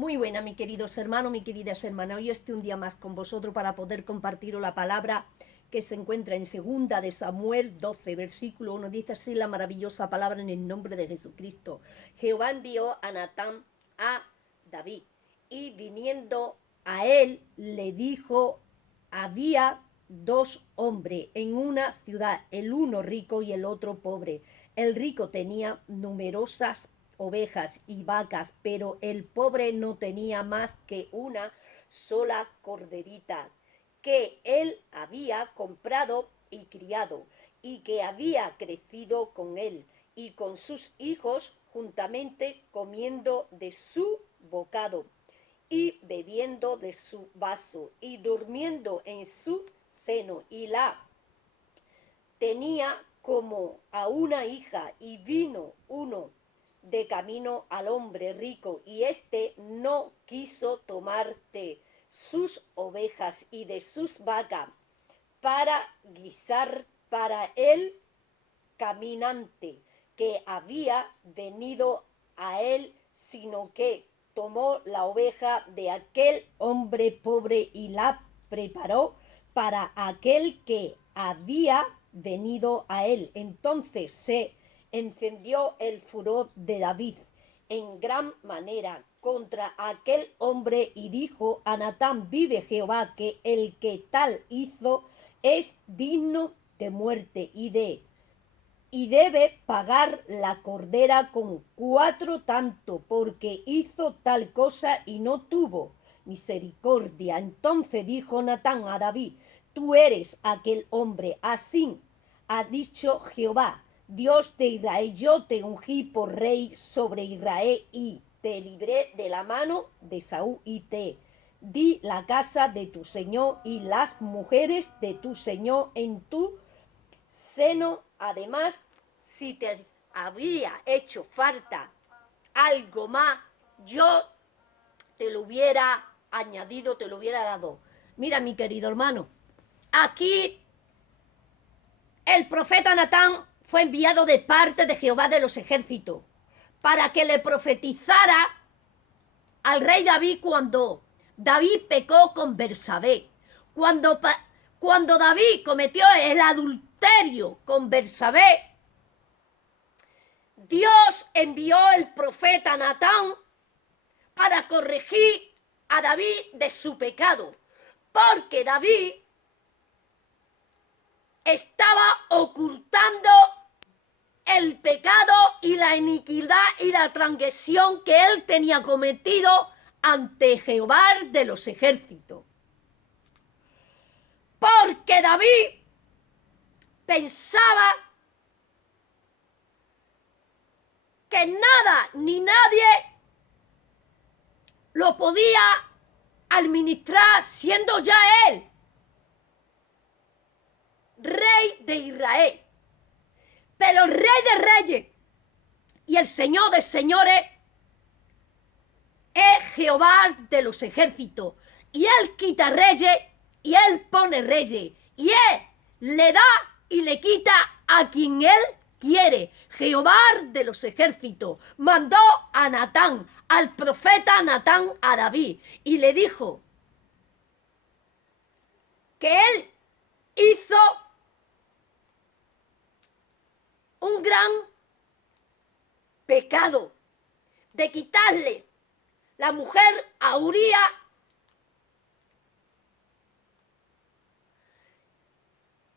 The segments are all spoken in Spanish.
Muy buena, mis queridos hermanos, mis queridas hermanas. Hoy estoy un día más con vosotros para poder compartiros la palabra que se encuentra en 2 de Samuel 12, versículo 1. Dice así la maravillosa palabra en el nombre de Jesucristo. Jehová envió a Natán a David y viniendo a él le dijo, había 2 hombres en una ciudad, el uno rico y el otro pobre. El rico tenía numerosas ovejas y vacas, pero el pobre no tenía más que una sola corderita que él había comprado y criado, y que había crecido con él y con sus hijos juntamente, comiendo de su bocado y bebiendo de su vaso y durmiendo en su seno, y la tenía como a una hija. Y vino uno de camino al hombre rico, y éste no quiso tomar de sus ovejas y de sus vacas para guisar para el caminante que había venido a él, sino que tomó la oveja de aquel hombre pobre y la preparó para aquel que había venido a él. Entonces se encendió el furor de David en gran manera contra aquel hombre, y dijo a Natán: vive Jehová, que el que tal hizo es digno de muerte y debe pagar la cordera con 4 tantos, porque hizo tal cosa y no tuvo misericordia. Entonces dijo Natán a David: tú eres aquel hombre, así ha dicho Jehová, Dios de Israel: yo te ungí por rey sobre Israel, y te libré de la mano de Saúl, y te di la casa de tu señor y las mujeres de tu señor en tu seno. Además, si te habría hecho falta algo más, yo te lo hubiera añadido, te lo hubiera dado. Mira, mi querido hermano, aquí el profeta Natán fue enviado de parte de Jehová de los ejércitos para que le profetizara al rey David cuando David pecó con Bersabé. Cuando David cometió el adulterio con Bersabé, Dios envió el profeta Natán para corregir a David de su pecado, porque David estaba ocultando el pecado y la iniquidad y la transgresión que él tenía cometido ante Jehová de los ejércitos. Porque David pensaba que nada ni nadie lo podía administrar, siendo ya él rey de Israel. Pero el rey de reyes y el señor de señores es Jehová de los ejércitos, y él quita reyes y él pone reyes, y él le da y le quita a quien él quiere. Jehová de los ejércitos mandó a Natán, al profeta Natán, a David, y le dijo que él hizo un gran pecado de quitarle la mujer a Uría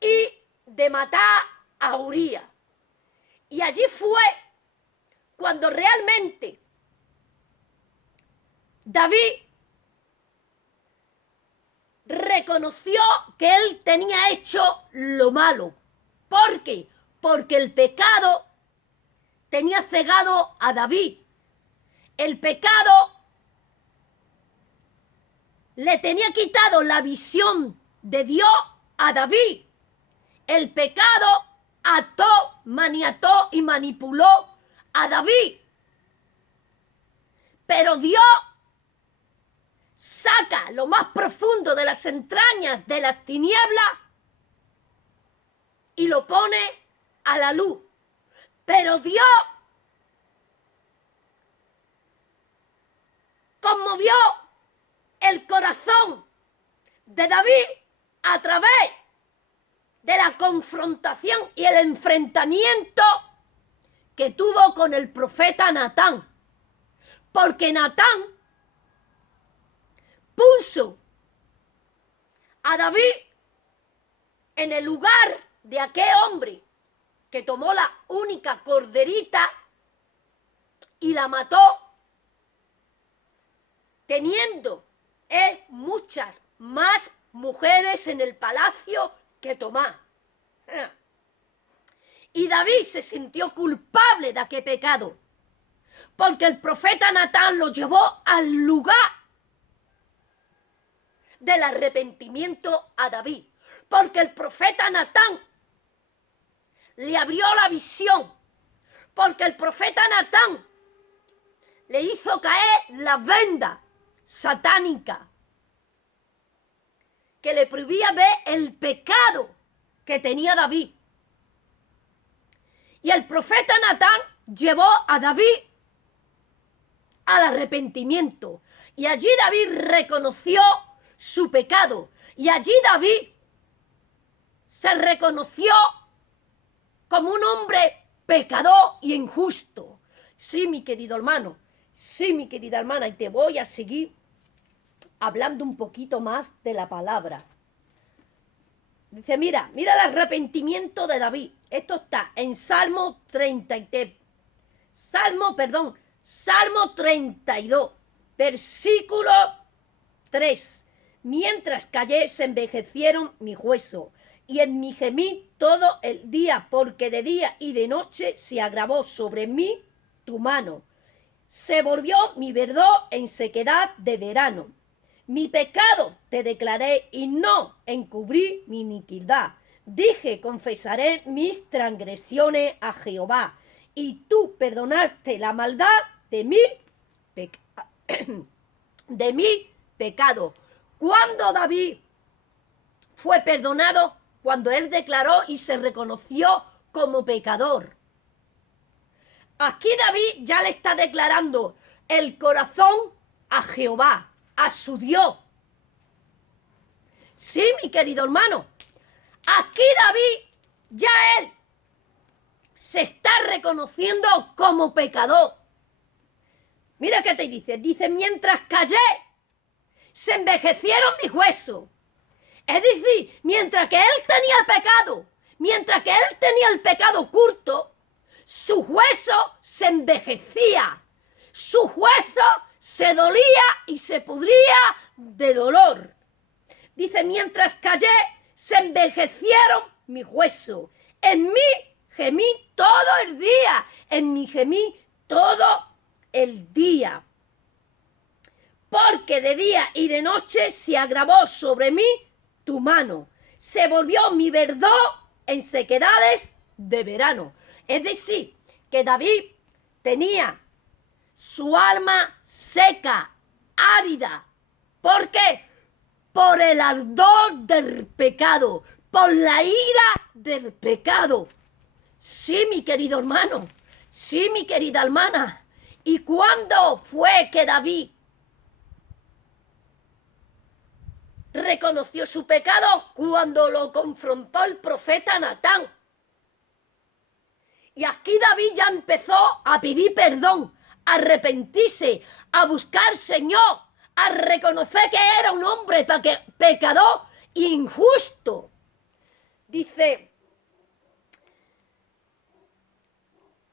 y de matar a Uría. Y allí fue cuando realmente David reconoció que él tenía hecho lo malo. ¿Por qué? Porque el pecado tenía cegado a David. El pecado le tenía quitado la visión de Dios a David. El pecado ató, maniató y manipuló a David. Pero Dios saca lo más profundo de las entrañas de las tinieblas y lo pone a la luz. Pero Dios, con conmovió el corazón de David a través de la confrontación y el enfrentamiento que tuvo con el profeta Natán. Porque Natán puso a David en el lugar de aquel hombre que tomó la única corderita y la mató, teniendo muchas más mujeres en el palacio que Tomás. Y David se sintió culpable de aquel pecado, porque el profeta Natán lo llevó al lugar del arrepentimiento a David, porque el profeta Natán le abrió la visión, porque el profeta Natán le hizo caer la venda satánica que le prohibía ver el pecado que tenía David. Y el profeta Natán llevó a David al arrepentimiento. Y allí David reconoció su pecado. Y allí David se reconoció como un hombre pecador y injusto. Sí, mi querido hermano, sí, mi querida hermana, y te voy a seguir hablando un poquito más de la palabra. Dice, mira el arrepentimiento de David. Esto está en Salmo 32, versículo 3. Mientras callé, se envejecieron mis huesos, y en mi gemí todo el día, porque de día y de noche se agravó sobre mí tu mano. Se volvió mi verdor en sequedad de verano. Mi pecado te declaré y no encubrí mi iniquidad. Dije, confesaré mis transgresiones a Jehová, y tú perdonaste la maldad de mi pecado. ¿Cuándo David fue perdonado? Cuando él declaró y se reconoció como pecador. Aquí David ya le está declarando el corazón a Jehová, a su Dios. Sí, mi querido hermano, aquí David ya él se está reconociendo como pecador. Mira qué te dice. Dice, mientras callé, se envejecieron mis huesos. Es decir, mientras que él tenía el pecado, mientras que él tenía el pecado oculto, su hueso se envejecía, su hueso se dolía y se pudría de dolor. Dice, mientras callé, se envejecieron mis huesos. En mí gemí todo el día, en mí gemí todo el día. Porque de día y de noche se agravó sobre mí tu mano. Se volvió mi verdor en sequedades de verano. Es decir, que David tenía su alma seca, árida. ¿Por qué? Por el ardor del pecado, por la ira del pecado. Sí, mi querido hermano, sí, mi querida hermana. ¿Y cuándo fue que David reconoció su pecado? Cuando lo confrontó el profeta Natán. Y aquí David ya empezó a pedir perdón, a arrepentirse, a buscar Señor, a reconocer que era un hombre pecador e injusto. Dice,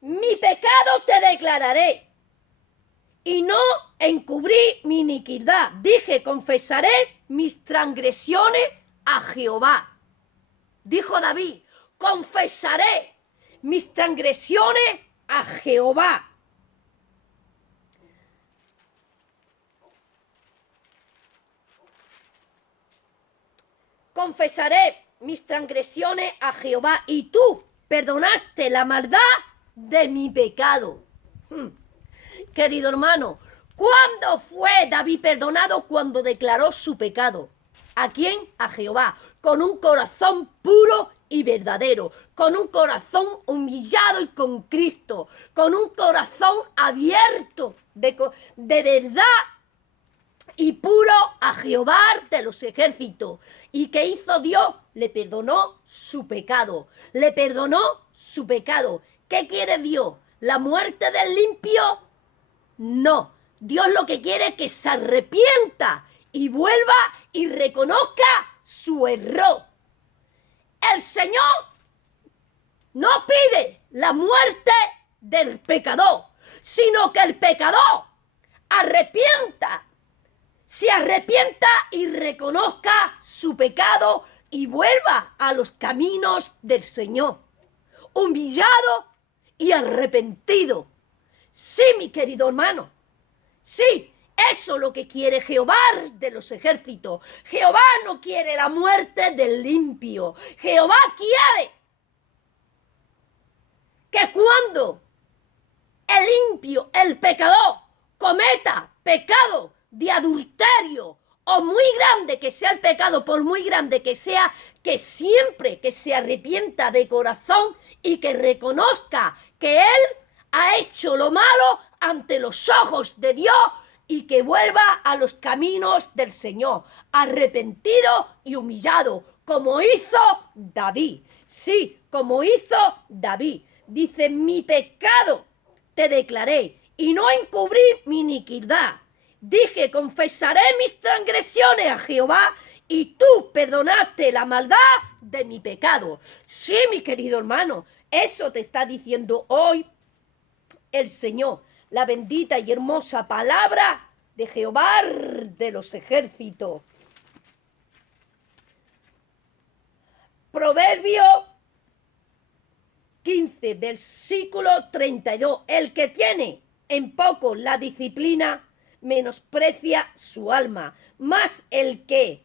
mi pecado te declararé y no encubrí mi iniquidad. Dije, confesaré mis transgresiones a Jehová. Dijo David, confesaré mis transgresiones a Jehová. Confesaré mis transgresiones a Jehová, y tú perdonaste la maldad de mi pecado. Querido hermano, ¿cuándo fue David perdonado? Cuando declaró su pecado. ¿A quién? A Jehová, con un corazón puro y verdadero, con un corazón humillado y con Cristo, con un corazón abierto de verdad y puro a Jehová de los ejércitos. ¿Y qué hizo Dios? Le perdonó su pecado. Le perdonó su pecado. ¿Qué quiere Dios? ¿La muerte del limpio? No. Dios lo que quiere es que se arrepienta y vuelva y reconozca su error. El Señor no pide la muerte del pecador, sino que el pecador se arrepienta y reconozca su pecado y vuelva a los caminos del Señor, humillado y arrepentido. Sí, mi querido hermano, sí, eso es lo que quiere Jehová de los ejércitos. Jehová no quiere la muerte del limpio. Jehová quiere que cuando el limpio, el pecador, cometa pecado de adulterio, o muy grande que sea el pecado, por muy grande que sea, que siempre que se arrepienta de corazón y que reconozca que él ha hecho lo malo ante los ojos de Dios y que vuelva a los caminos del Señor, arrepentido y humillado, como hizo David. Sí, como hizo David. Dice, mi pecado te declaré y no encubrí mi iniquidad. Dije, confesaré mis transgresiones a Jehová y tú perdonaste la maldad de mi pecado. Sí, mi querido hermano, eso te está diciendo hoy el Señor, la bendita y hermosa palabra de Jehová de los ejércitos. Proverbio 15, versículo 32. El que tiene en poco la disciplina menosprecia su alma, mas el que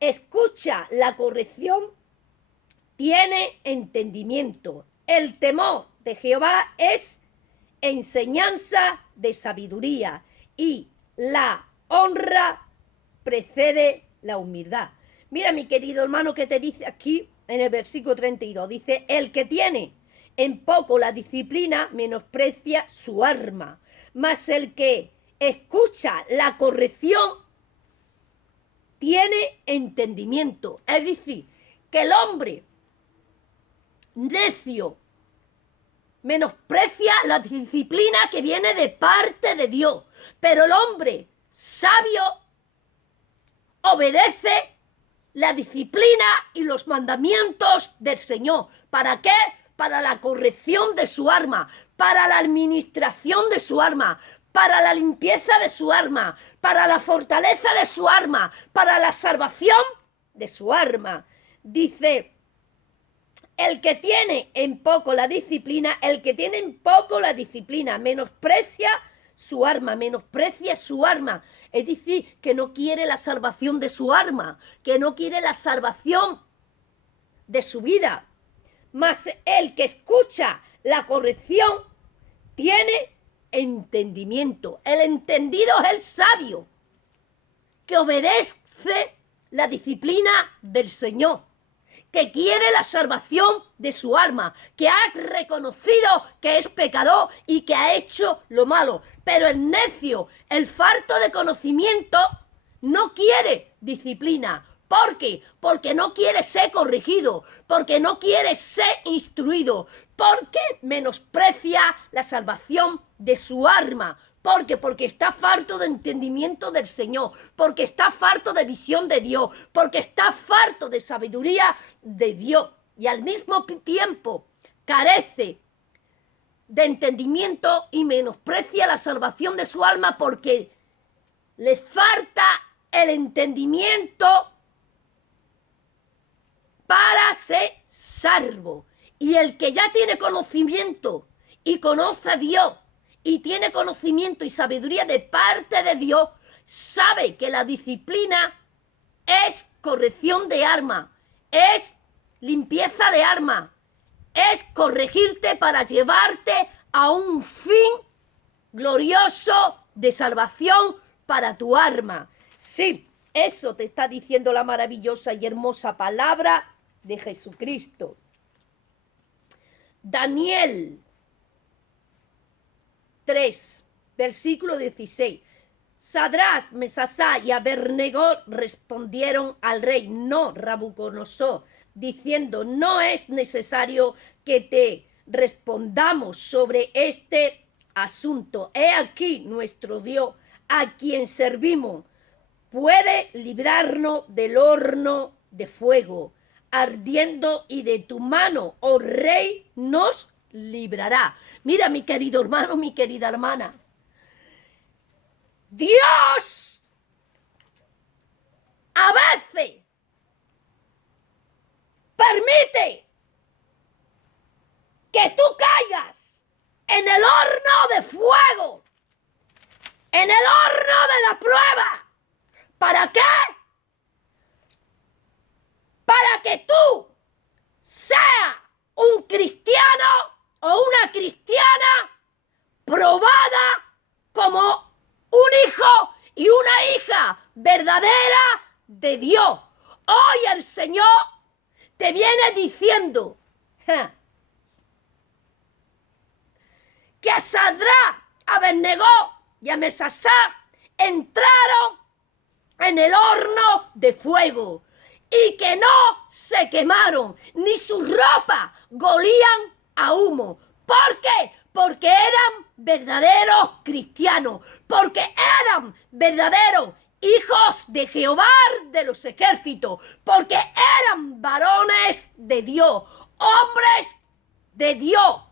escucha la corrección tiene entendimiento. El temor de Jehová es enseñanza de sabiduría y la honra precede la humildad. Mira, mi querido hermano, que te dice aquí en el versículo 32. Dice, el que tiene en poco la disciplina menosprecia su alma, mas el que escucha la corrección tiene entendimiento. Es decir, que el hombre necio menosprecia la disciplina que viene de parte de Dios, pero el hombre sabio obedece la disciplina y los mandamientos del Señor. ¿Para qué? Para la corrección de su alma, para la administración de su alma, para la limpieza de su alma, para la fortaleza de su alma, para la salvación de su alma. Dice, el que tiene en poco la disciplina, menosprecia su alma, Es decir, que no quiere la salvación de su alma, que no quiere la salvación de su vida. Mas el que escucha la corrección tiene entendimiento. El entendido es el sabio, que obedece la disciplina del Señor, que quiere la salvación de su alma, que ha reconocido que es pecador y que ha hecho lo malo. Pero el necio, el falto de conocimiento, no quiere disciplina. ¿Por qué? Porque no quiere ser corregido, porque no quiere ser instruido, porque menosprecia la salvación de su alma. ¿Por qué? Porque está farto de entendimiento del Señor, porque está farto de visión de Dios, porque está farto de sabiduría de Dios y al mismo tiempo carece de entendimiento y menosprecia la salvación de su alma porque le falta el entendimiento para ser salvo. Y el que ya tiene conocimiento y conoce a Dios y tiene conocimiento y sabiduría de parte de Dios, sabe que la disciplina es corrección de alma, es limpieza de alma, es corregirte para llevarte a un fin glorioso de salvación para tu alma. Sí, eso te está diciendo la maravillosa y hermosa palabra de Jesucristo. Daniel 3, versículo 16. Sadrach, Mesasá y Abednego respondieron al rey, no, Nabucodonosor, diciendo, no es necesario que te respondamos sobre este asunto. He aquí nuestro Dios, a quien servimos, puede librarnos del horno de fuego ardiendo, y de tu mano, oh rey, nos librará. Mira, mi querido hermano, mi querida hermana, Dios a veces permite que tú caigas en el horno de fuego, en el horno de la prueba. ¿Para qué? Para que tú seas un cristiano o una cristiana probada como un hijo y una hija verdadera de Dios. Hoy el Señor te viene diciendo que a Sadrach, a Abednego y a Mesasá entraron en el horno de fuego y que no se quemaron, ni sus ropas golían a humo. ¿Por qué? Porque eran verdaderos cristianos, porque eran verdaderos hijos de Jehová de los ejércitos, porque eran varones de Dios, hombres de Dios,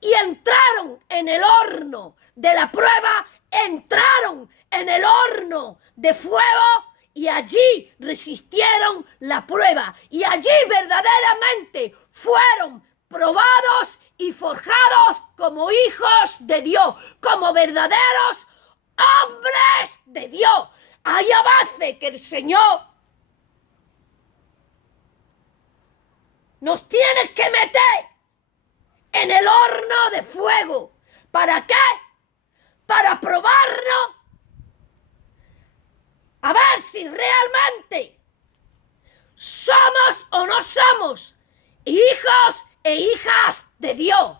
y entraron en el horno de la prueba, entraron en el horno de fuego, y allí resistieron la prueba, y allí verdaderamente fueron probados y forjados como hijos de Dios, como verdaderos hombres de Dios. Hay a veces que el Señor nos tiene que meter en el horno de fuego. ¿Para qué? Para probarnos, a ver si realmente somos o no somos hijos e hijas de Dios.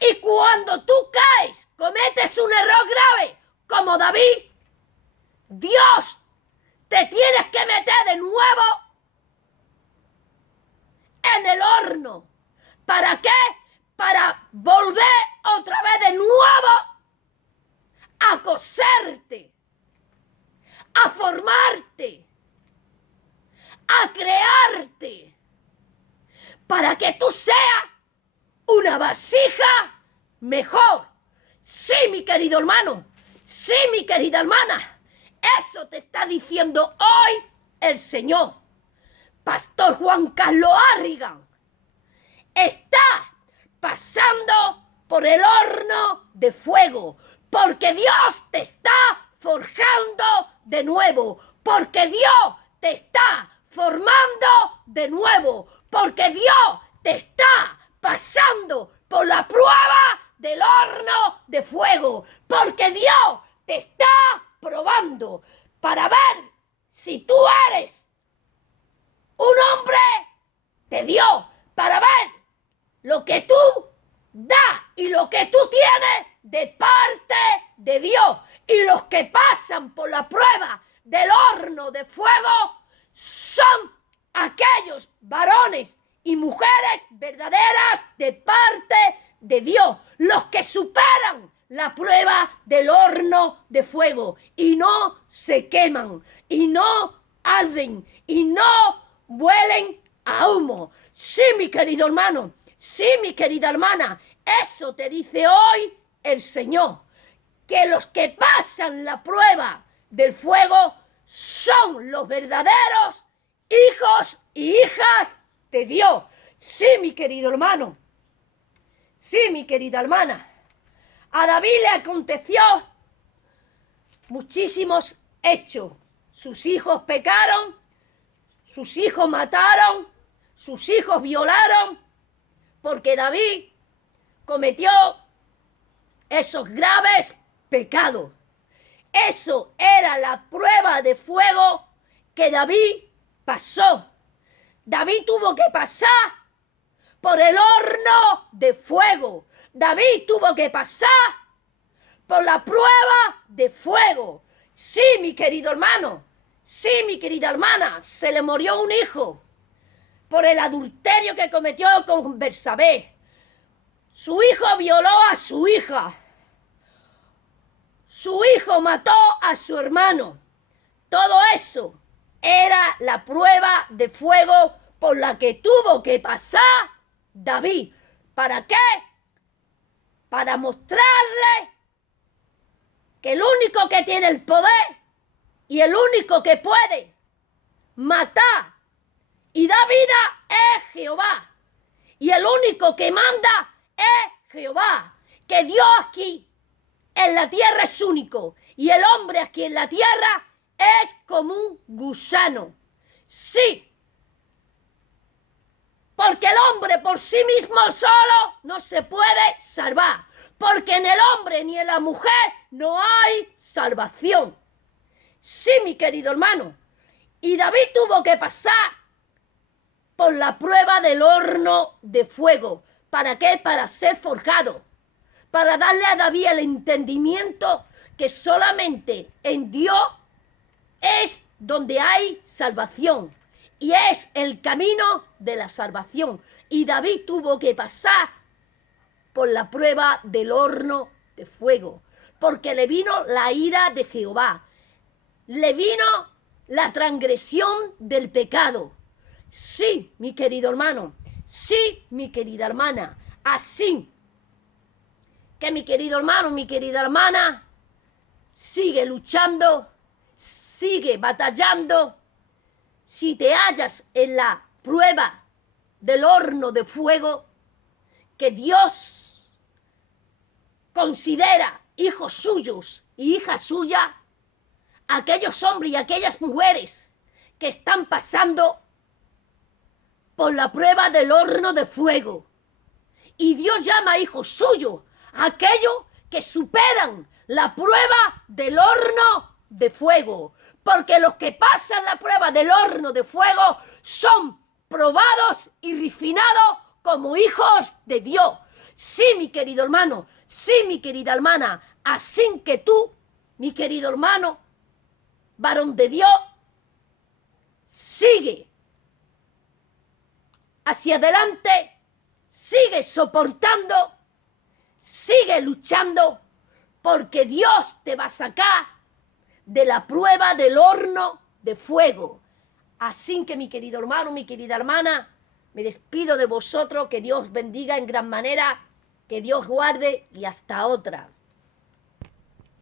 Y cuando tú caes, cometes un error grave, como David, Dios te tienes que meter de nuevo en el horno. ¿Para qué? Para volver otra vez de nuevo a coserte, a formarte, a crearte, para que tú seas una vasija mejor. Sí, mi querido hermano, sí, mi querida hermana, eso te está diciendo hoy el Señor. Pastor Juan Carlos Arrigan está pasando por el horno de fuego, porque Dios te está forjando de nuevo, porque Dios te está formando de nuevo, porque Dios te está pasando por la prueba del horno de fuego, porque Dios te está probando para ver si tú eres un hombre de Dios, para ver lo que tú das y lo que tú tienes de parte de Dios. Y los que pasan por la prueba del horno de fuego son aquellos varones y mujeres verdaderas de parte de Dios, los que superan la prueba del horno de fuego y no se queman y no arden y no huelen a humo. Sí, mi querido hermano, sí, mi querida hermana, eso te dice hoy el Señor, que los que pasan la prueba del fuego son los verdaderos hijos y hijas de Dios. Sí, mi querido hermano, sí, mi querida hermana, a David le aconteció muchísimos hechos. Sus hijos pecaron, sus hijos mataron, sus hijos violaron, porque David cometió esos graves pecados. Eso era la prueba de fuego que David pasó. David tuvo que pasar por el horno de fuego. David tuvo que pasar por la prueba de fuego. Sí, mi querido hermano, sí, mi querida hermana, se le murió un hijo por el adulterio que cometió con Bersabé. Su hijo violó a su hija. Su hijo mató a su hermano. Todo eso era la prueba de fuego por la que tuvo que pasar David. ¿Para qué? Para mostrarle que el único que tiene el poder y el único que puede matar y dar vida es Jehová. Y el único que manda es Jehová. Que Dios aquí en la tierra es único y el hombre aquí en la tierra es como un gusano. Sí, porque el hombre por sí mismo solo no se puede salvar, porque en el hombre ni en la mujer no hay salvación. Sí, mi querido hermano, y David tuvo que pasar por la prueba del horno de fuego. ¿Para qué? Para ser forjado, para darle a David el entendimiento que solamente en Dios es donde hay salvación y es el camino de la salvación. Y David tuvo que pasar por la prueba del horno de fuego, porque le vino la ira de Jehová, le vino la transgresión del pecado. Sí, mi querido hermano, sí, mi querida hermana, así que mi querido hermano, mi querida hermana, sigue luchando, sigue batallando. Si te hallas en la prueba del horno de fuego que Dios considera hijos suyos y hijas suyas, aquellos hombres y aquellas mujeres que están pasando por la prueba del horno de fuego. Y Dios llama hijos suyos a aquellos que superan la prueba del horno de fuego. Porque los que pasan la prueba del horno de fuego son probados y refinados como hijos de Dios. Sí, mi querido hermano, sí, mi querida hermana, así que tú, mi querido hermano, varón de Dios, sigue hacia adelante, sigue soportando, sigue luchando, porque Dios te va a sacar de la prueba del horno de fuego. Así que mi querido hermano, mi querida hermana, me despido de vosotros, que Dios bendiga en gran manera, que Dios guarde y hasta otra.